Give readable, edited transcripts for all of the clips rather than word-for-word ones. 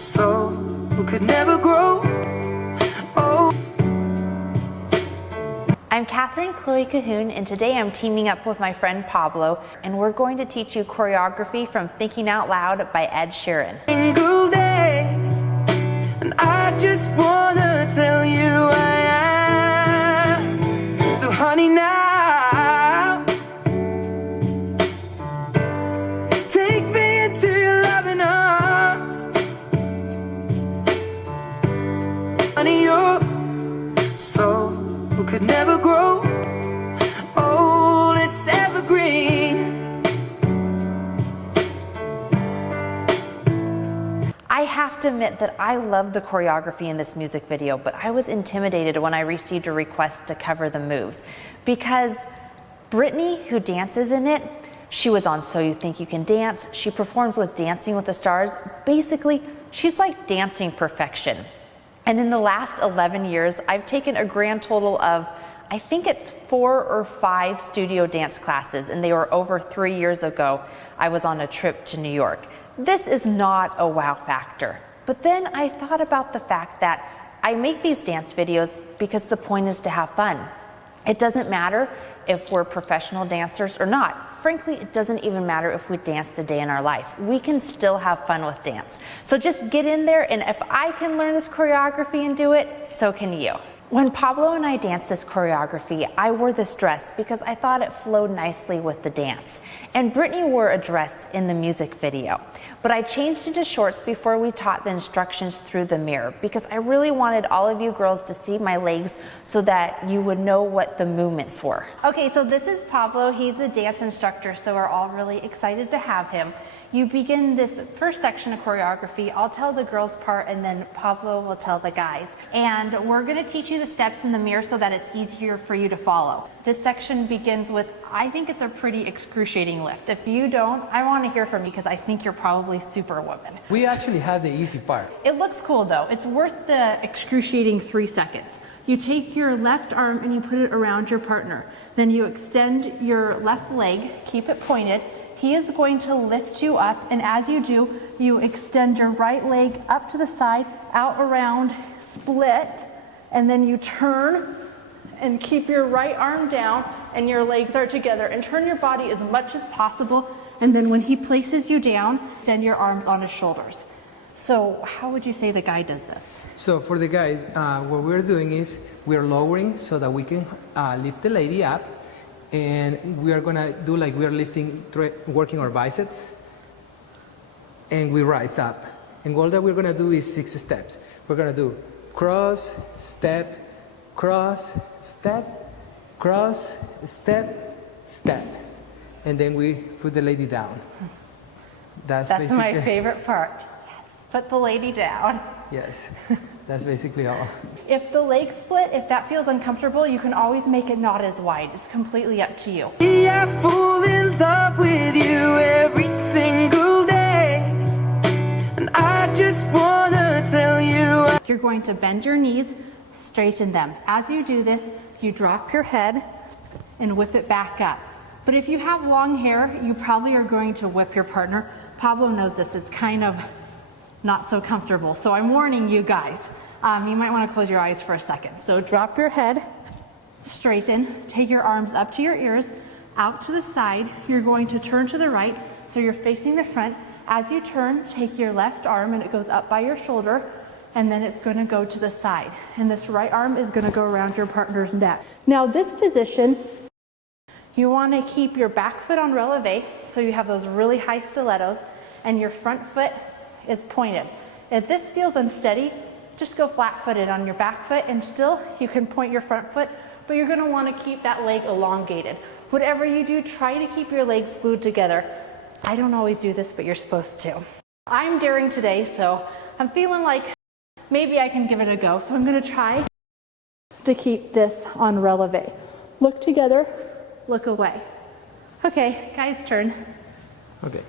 so who could never grow. Oh. I'm KatherineChloeCahoon, and today I'm teaming up with my friend Pablo, and we're going to teach you choreography from Thinking Out Loud by Ed Sheeran. Single day, and I just wanna tell you I am. So honey, now take me into your loving arms. Honey, you're so who could never grow old, it's evergreen. I have to admit that I love the choreography in this music video, but I was intimidated when I received a request to cover the moves because Brittany, who dances in it, she was on So You Think You Can Dance. She performs with Dancing with the Stars. Basically, she's like dancing perfection. And in the last 11 years, I've taken a grand total of, I think it's 4 or 5 studio dance classes, and they were over 3 years ago. I was on a trip to New York. This is not a wow factor. But then I thought about the fact that I make these dance videos because the point is to have fun. It doesn't matter if we're professional dancers or not. Frankly, it doesn't even matter if we danced a day in our life. We can still have fun with dance. So just get in there, and if I can learn this choreography and do it, so can you. When Pablo and I danced this choreography, I wore this dress because I thought it flowed nicely with the dance. And Brittany wore a dress in the music video. But I changed into shorts before we taught the instructions through the mirror because I really wanted all of you girls to see my legs so that you would know what the movements were. Okay, so this is Pablo. He's a dance instructor, so we're all really excited to have him. You begin this first section of choreography. I'll tell the girls part and then Pablo will tell the guys. And we're gonna teach you the steps in the mirror so that it's easier for you to follow. This section begins with, I think it's a pretty excruciating lift. If you don't, I wanna hear from you because I think you're probably Superwoman. We actually have the easy part. It looks cool though. It's worth the excruciating 3 seconds. You take your left arm and you put it around your partner. Then you extend your left leg, keep it pointed. He is going to lift you up, and as you do, you extend your right leg up to the side, out around, split, and then you turn and keep your right arm down and your legs are together, and turn your body as much as possible, and then when he places you down, extend your arms on his shoulders. So how would you say the guy does this? So for the guys, what we're doing is we're lowering so that we can lift the lady up. And we are gonna do like we're lifting, working our biceps, and we rise up. And all that we're gonna do is 6 steps. We're gonna do cross, step, cross, step, cross, step, step. And then we put the lady down. That's my favorite part. Yes, put the lady down. Yes, that's basically all. If the leg split, if that feels uncomfortable, you can always make it not as wide. It's completely up to you. I fall in love with you every single day, and I just wanna tell you. You're going to bend your knees, straighten them. As you do this, you drop your head and whip it back up. But if you have long hair, you probably are going to whip your partner. Pablo knows this. It's kind of not so comfortable. So I'm warning you guys. You might want to close your eyes for a second. So drop your head, straighten, take your arms up to your ears, out to the side. You're going to turn to the right, so you're facing the front. As you turn, take your left arm and it goes up by your shoulder, and then it's going to go to the side. And this right arm is going to go around your partner's neck. Now this position, you want to keep your back foot on releve, so you have those really high stilettos, and your front foot is pointed. If this feels unsteady, just go flat-footed on your back foot, and still you can point your front foot, but you're gonna wanna keep that leg elongated. Whatever you do, try to keep your legs glued together. I don't always do this, but you're supposed to. I'm daring today, so I'm feeling like maybe I can give it a go. So I'm gonna try to keep this on releve. Look together, look away. Okay, guys, turn. Okay.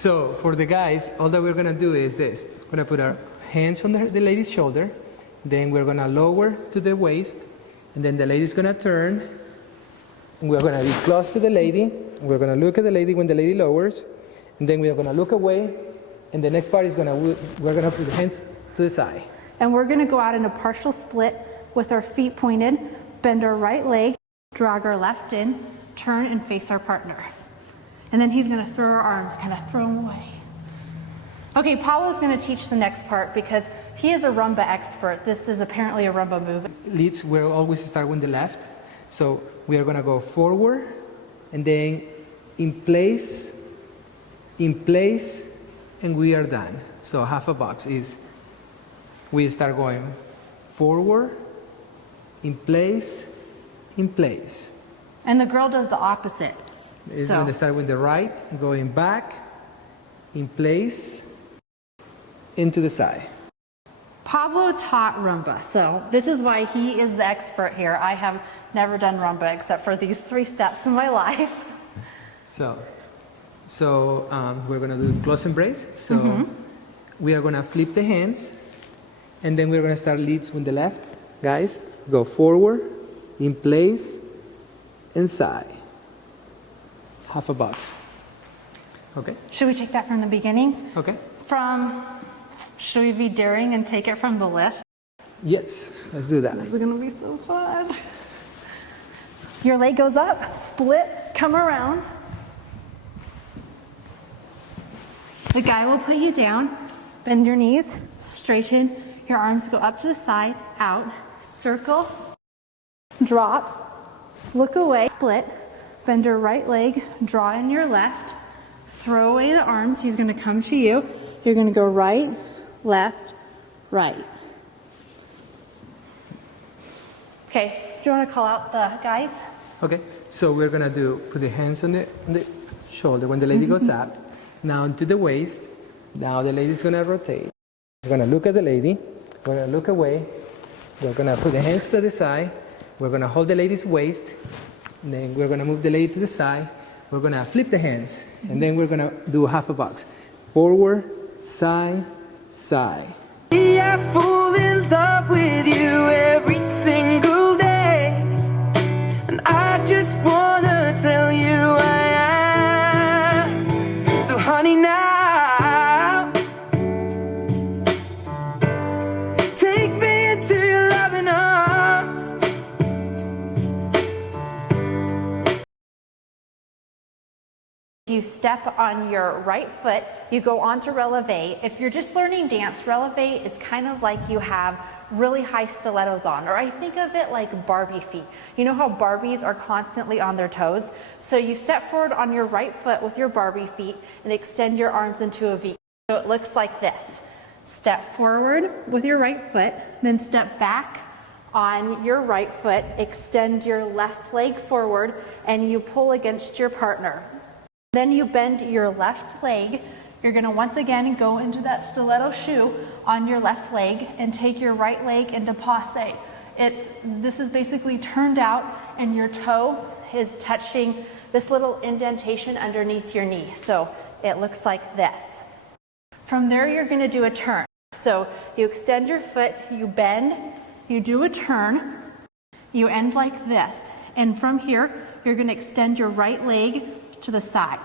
So for the guys, all that we're gonna do is this. We're gonna put our hands on the lady's shoulder, then we're gonna lower to the waist, and then the lady's gonna turn, and we're gonna be close to the lady, we're gonna look at the lady when the lady lowers, and then we're gonna look away, And the next part is we're gonna put the hands to the side. And we're gonna go out in a partial split with our feet pointed, bend our right leg, drag our left in, turn and face our partner. And then he's gonna throw our arms, kind of throw them away. Okay, Pablo's gonna teach the next part because he is a rumba expert. This is apparently a rumba move. Leads, we'll always start with the left. So we are gonna go forward, and then in place, and we are done. So half a box is, we start going forward, in place. And the girl does the opposite. It's going to start with the right, going back, in place, into the side. Pablo taught rumba, so this is why he is the expert here. I have never done rumba except for these 3 steps in my life. So we're going to do close embrace. So we are going to flip the hands, and then we're going to start leads with the left. Guys, go forward, in place, inside. Half a box. Okay? Should we take that from the beginning? Okay? Should we be daring and take it from the left? Yes, let's do that. This is gonna be so fun. Your leg goes up, split, come around. The guy will put you down, bend your knees, straighten, your arms go up to the side, out, circle, drop, look away, split, bend your right leg, draw in your left, throw away the arms, he's gonna come to you, you're gonna go right, left, right. Okay, do you wanna call out the guys? Okay, so we're gonna put the hands on the shoulder when the lady goes up, now to the waist. Now the lady's gonna rotate. We're gonna look at the lady, we're gonna look away, we're gonna put the hands to the side, we're gonna hold the lady's waist, and then we're gonna move the lady to the side, we're gonna flip the hands, and then we're gonna do half a box. Forward, side, side. I fall in love with you every single day, and I just wanna tell you I am. So honey, now take me into your loving arms. You step on your right foot, you go on to releve. If you're just learning dance, releve is kind of like you have really high stilettos on, or I think of it like Barbie feet. You know how Barbies are constantly on their toes? So you step forward on your right foot with your Barbie feet and extend your arms into a V. So it looks like this. Step forward with your right foot, then step back on your right foot, extend your left leg forward, and you pull against your partner. Then you bend your left leg. You're gonna once again go into that stiletto shoe on your left leg and take your right leg into passe. This is basically turned out and your toe is touching this little indentation underneath your knee. So it looks like this. From there, you're gonna do a turn. So you extend your foot, you bend, you do a turn, you end like this. And from here, you're gonna extend your right leg to the side.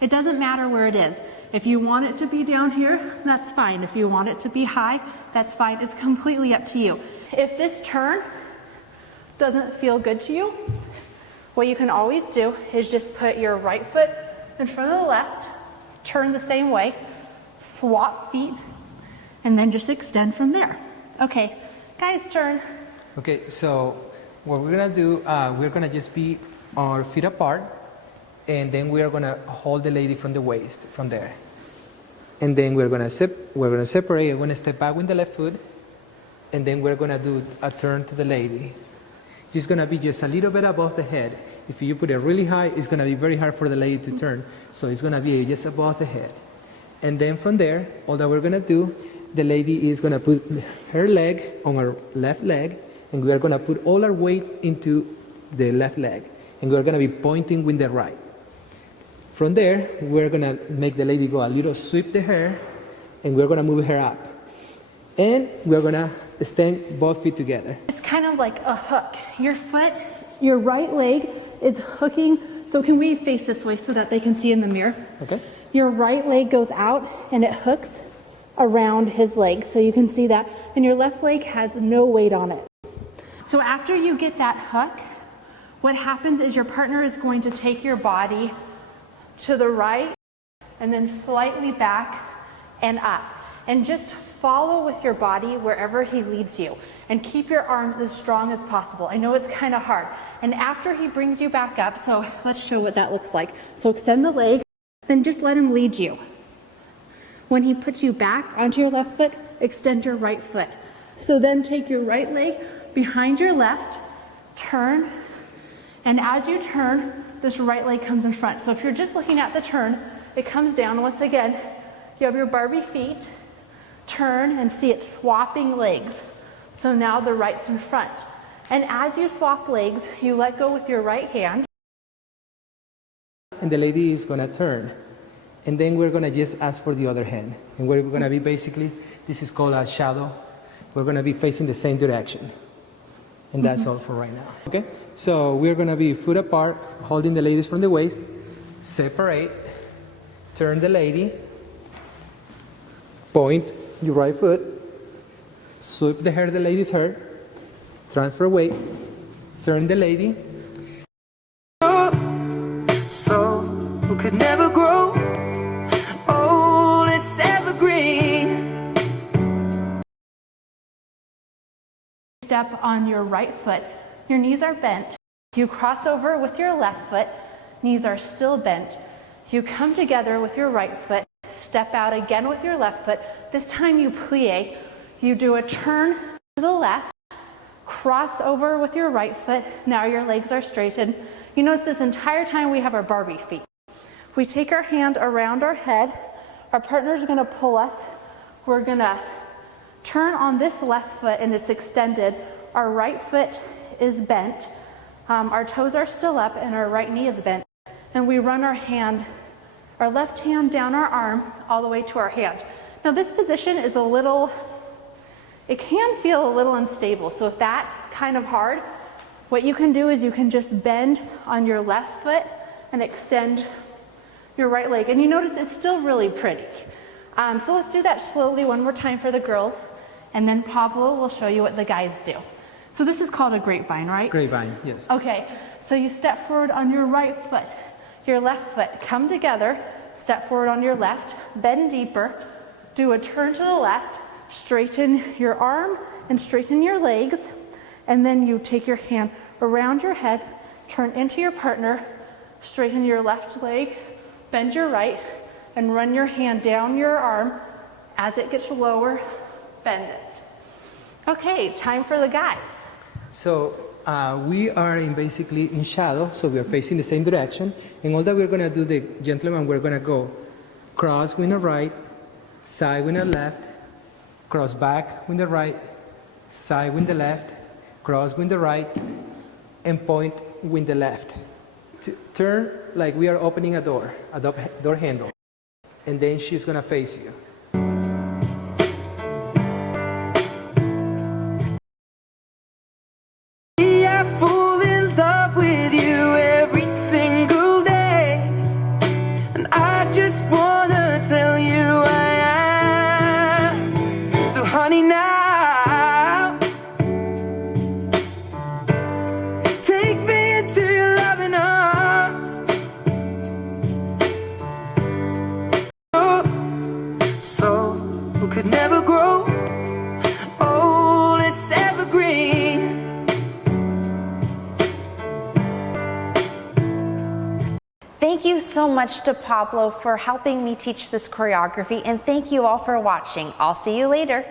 It doesn't matter where it is. If you want it to be down here, that's fine. If you want it to be high, that's fine. It's completely up to you. If this turn doesn't feel good to you, what you can always do is just put your right foot in front of the left, turn the same way, swap feet, and then just extend from there. Okay, guys, turn. Okay, so what we're gonna do, we're gonna just be our feet apart, and then we are gonna hold the lady from the waist, from there. And then we're gonna separate, we're gonna step back with the left foot, and then we're gonna do a turn to the lady. It's gonna be just a little bit above the head. If you put it really high, it's gonna be very hard for the lady to turn. So it's gonna be just above the head. And then from there, all that we're gonna do, the lady is gonna put her leg on her left leg, and we are gonna put all our weight into the left leg. And we're gonna be pointing with the right. From there, we're gonna make the lady go a little sweep the hair, and we're gonna move her up. And we're gonna extend both feet together. It's kind of like a hook. Your foot, your right leg is hooking. So can we face this way so that they can see in the mirror? Okay. Your right leg goes out and it hooks around his leg. So you can see that. And your left leg has no weight on it. So after you get that hook, what happens is your partner is going to take your body to the right and then slightly back and up. And just follow with your body wherever he leads you. And keep your arms as strong as possible. I know it's kind of hard. And after he brings you back up, so let's show what that looks like. So extend the leg, then just let him lead you. When he puts you back onto your left foot, extend your right foot. So then take your right leg behind your left, turn, and as you turn, this right leg comes in front. So if you're just looking at the turn, it comes down. Once again, you have your Barbie feet, turn and see it swapping legs. So now the right's in front. And as you swap legs, you let go with your right hand. And the lady is gonna turn. And then we're gonna just ask for the other hand. And we're gonna be basically, this is called a shadow. We're gonna be facing the same direction. And that's all for right now. Okay? So we're gonna be foot apart, holding the ladies from the waist, separate, turn the lady, point your right foot, sweep the hair the lady's hair, transfer weight, turn the lady. So who could never grow old, it's evergreen. Step on your right foot, your knees are bent. You cross over with your left foot, knees are still bent. You come together with your right foot, step out again with your left foot. This time you plie. You do a turn to the left, cross over with your right foot. Now your legs are straightened. You notice this entire time we have our Barbie feet. We take our hand around our head. Our partner's gonna pull us. We're gonna turn on this left foot and it's extended. Our right foot is bent. Our toes are still up and our right knee is bent. And we run our left hand down our arm all the way to our hand. Now this position is it can feel a little unstable. So if that's kind of hard, what you can do is you can just bend on your left foot and extend your right leg. And you notice it's still really pretty. So let's do that slowly one more time for the girls. And then Pablo will show you what the guys do. So this is called a grapevine, right? Grapevine, yes. Okay, so you step forward on your right foot, your left foot, come together, step forward on your left, bend deeper, do a turn to the left, straighten your arm and straighten your legs, and then you take your hand around your head, turn into your partner, straighten your left leg, bend your right, and run your hand down your arm. As it gets lower, bend it. Okay, time for the guys. So we are basically in shadow, so we are facing the same direction. And all that we're gonna do, the gentleman, we're gonna go cross with the right, side with the left, cross back with the right, side with the left, cross with the right, and point with the left. Turn like we are opening a door handle. And then she's gonna face you. I fall in love with you every single day, and I just wanna tell you I am. So honey, now take me into your loving arms. So who could never grow old, it's evergreen. Thank you so much to Pablo for helping me teach this choreography, and thank you all for watching. I'll see you later.